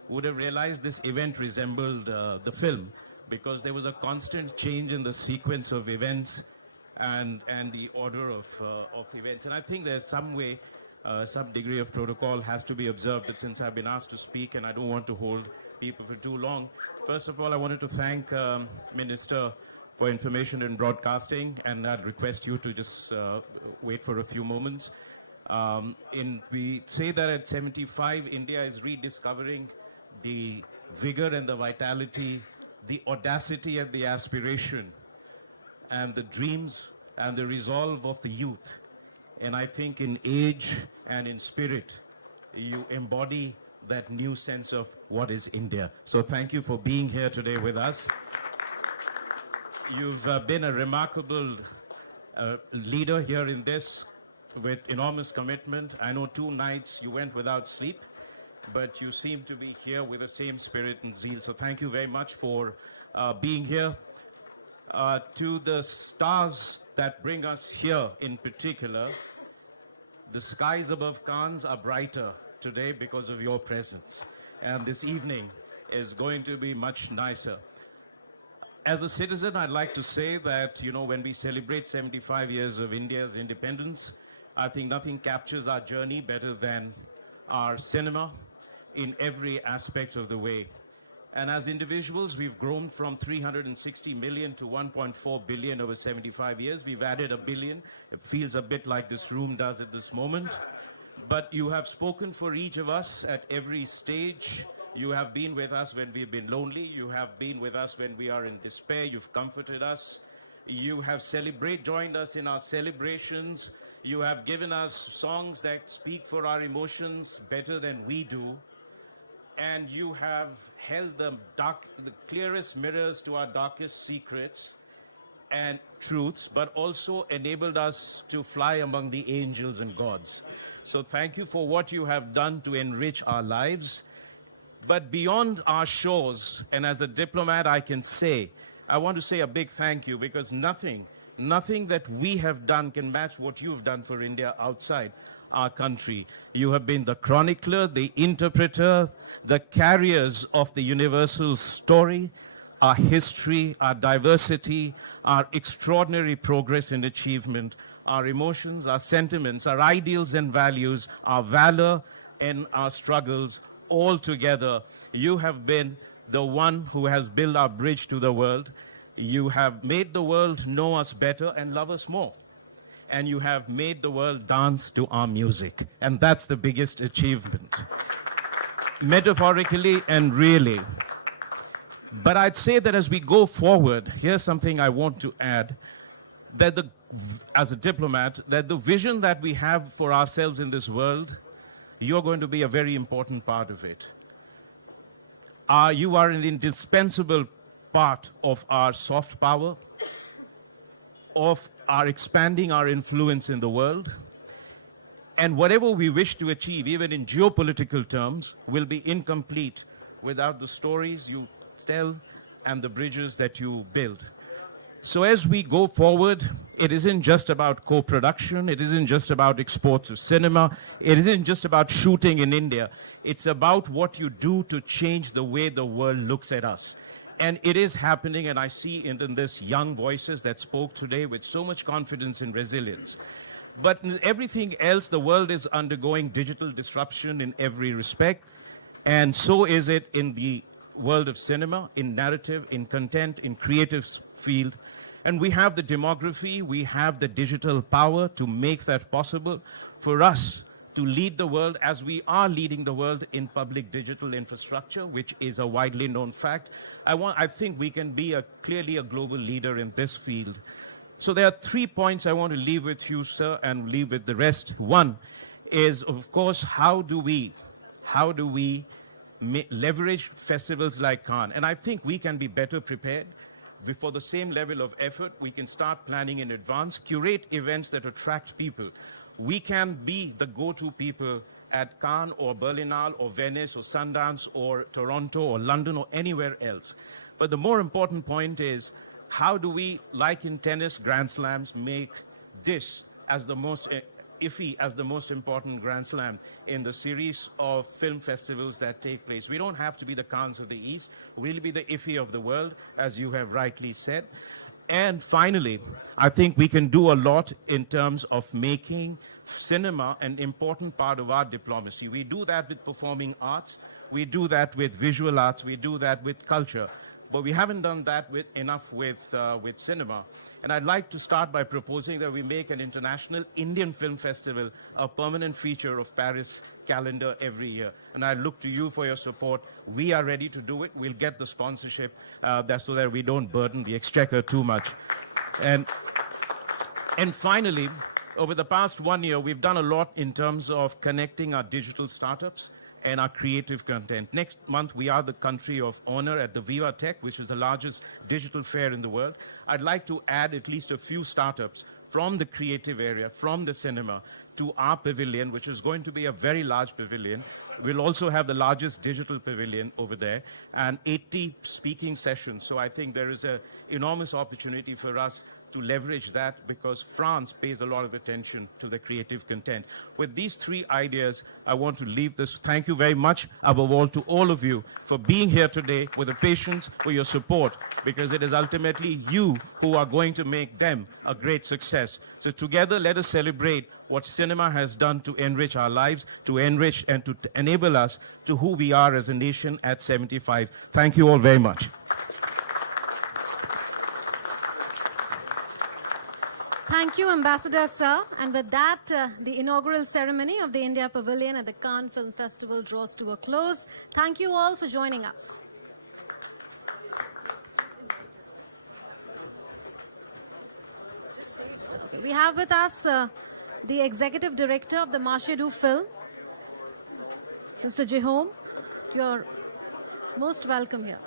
would have realized this event resembled the film, because there was a constant change in the sequence of events and the order of events. And I think there's some way, some degree of protocol has to be observed. But since I've been asked to speak and I don't want to hold people for too long, first of all, I wanted to thank Minister for Information and Broadcasting, and I'd request you to just wait for a few moments. We say that at 75, India is rediscovering the vigor and the vitality, the audacity and the aspiration, and the dreams and the resolve of the youth. And I think in age and in spirit, you embody that new sense of what is India. So thank you for being here today with us. You've been a remarkable leader here in this, with enormous commitment. I know 2 nights you went without sleep, but you seem to be here with the same spirit and zeal. So thank you very much for being here. To the stars that bring us here in particular, the skies above Cannes are brighter today because of your presence. And this evening is going to be much nicer. As a citizen, I'd like to say that, you know, when we celebrate 75 years of India's independence, I think nothing captures our journey better than our cinema in every aspect of the way. And as individuals, we've grown from 360 million to 1.4 billion over 75 years. We've added 1 billion. It feels a bit like this room does at this moment. But you have spoken for each of us at every stage. You have been with us when we've been lonely. You have been with us when we are in despair. You've comforted us. You have joined us in our celebrations. You have given us songs that speak for our emotions better than we do. And you have held the clearest mirrors to our darkest secrets and truths, but also enabled us to fly among the angels and gods. So thank you for what you have done to enrich our lives. But beyond our shores, and as a diplomat, I want to say a big thank you, because nothing that we have done can match what you've done for India outside our country. You have been the chronicler, the interpreter, the carriers of the universal story, our history, our diversity, our extraordinary progress and achievement, our emotions, our sentiments, our ideals and values, our valor and our struggles, all together. You have been the one who has built our bridge to the world. You have made the world know us better and love us more. And you have made the world dance to our music. And that's the biggest achievement, metaphorically and really. But I'd say that as we go forward, here's something I want to add, that as a diplomat, that the vision that we have for ourselves in this world, you're going to be a very important part of it. You are an indispensable part of our soft power, of our expanding our influence in the world. And whatever we wish to achieve, even in geopolitical terms, will be incomplete without the stories you tell and the bridges that you build. So as we go forward, it isn't just about co-production, it isn't just about exports of cinema, it isn't just about shooting in India. It's about what you do to change the way the world looks at us. And it is happening, and I see in this young voices that spoke today with so much confidence and resilience. But in everything else, the world is undergoing digital disruption in every respect, and so is it in the world of cinema, in narrative, in content, in creative field. And we have the demography, we have the digital power to make that possible for us to lead the world as we are leading the world in public digital infrastructure, which is a widely known fact. I think we can be clearly a global leader in this field. So there are 3 points I want to leave with you, sir, and leave with the rest. One is, of course, how do we leverage festivals like Cannes? And I think we can be better prepared. For the same level of effort, we can start planning in advance, curate events that attract people. We can be the go-to people at Cannes or Berlinale or Venice or Sundance or Toronto or London or anywhere else. But the more important point is, how do we, like in tennis Grand Slams, make this as the most IFFI as the most important Grand Slam in the series of film festivals that take place? We don't have to be the Cannes of the East. We'll be the IFFI of the world, as you have rightly said. And finally, I think we can do a lot in terms of making cinema an important part of our diplomacy. We do that with performing arts. We do that with visual arts. We do that with culture. But we haven't done that enough with cinema. And I'd like to start by proposing that we make an international Indian Film Festival a permanent feature of Paris calendar every year. And I look to you for your support. We are ready to do it. We'll get the sponsorship so that we don't burden the exchequer too much. And finally, over the past 1 year, we've done a lot in terms of connecting our digital startups and our creative content. Next month, we are the country of honor at the Viva Tech, which is the largest digital fair in the world. I'd like to add at least a few startups from the creative area, from the cinema, to our pavilion, which is going to be a very large pavilion. We'll also have the largest digital pavilion over there and 80 speaking sessions. So I think there is an enormous opportunity for us to leverage that, because France pays a lot of attention to the creative content. With these 3 ideas, I want to leave this. Thank you very much, above all, to all of you for being here today, with the patience, for your support, because it is ultimately you who are going to make them a great success. So together, let us celebrate what cinema has done to enrich our lives, to enrich and to enable us to who we are as a nation at 75. Thank you all very much. Thank you, Ambassador Sir. And with that, the inaugural ceremony of the India Pavilion at the Cannes Film Festival draws to a close. Thank you all for joining us. We have with us the Executive Director of the Marché du Film, Mr. Jehome. You're most welcome here.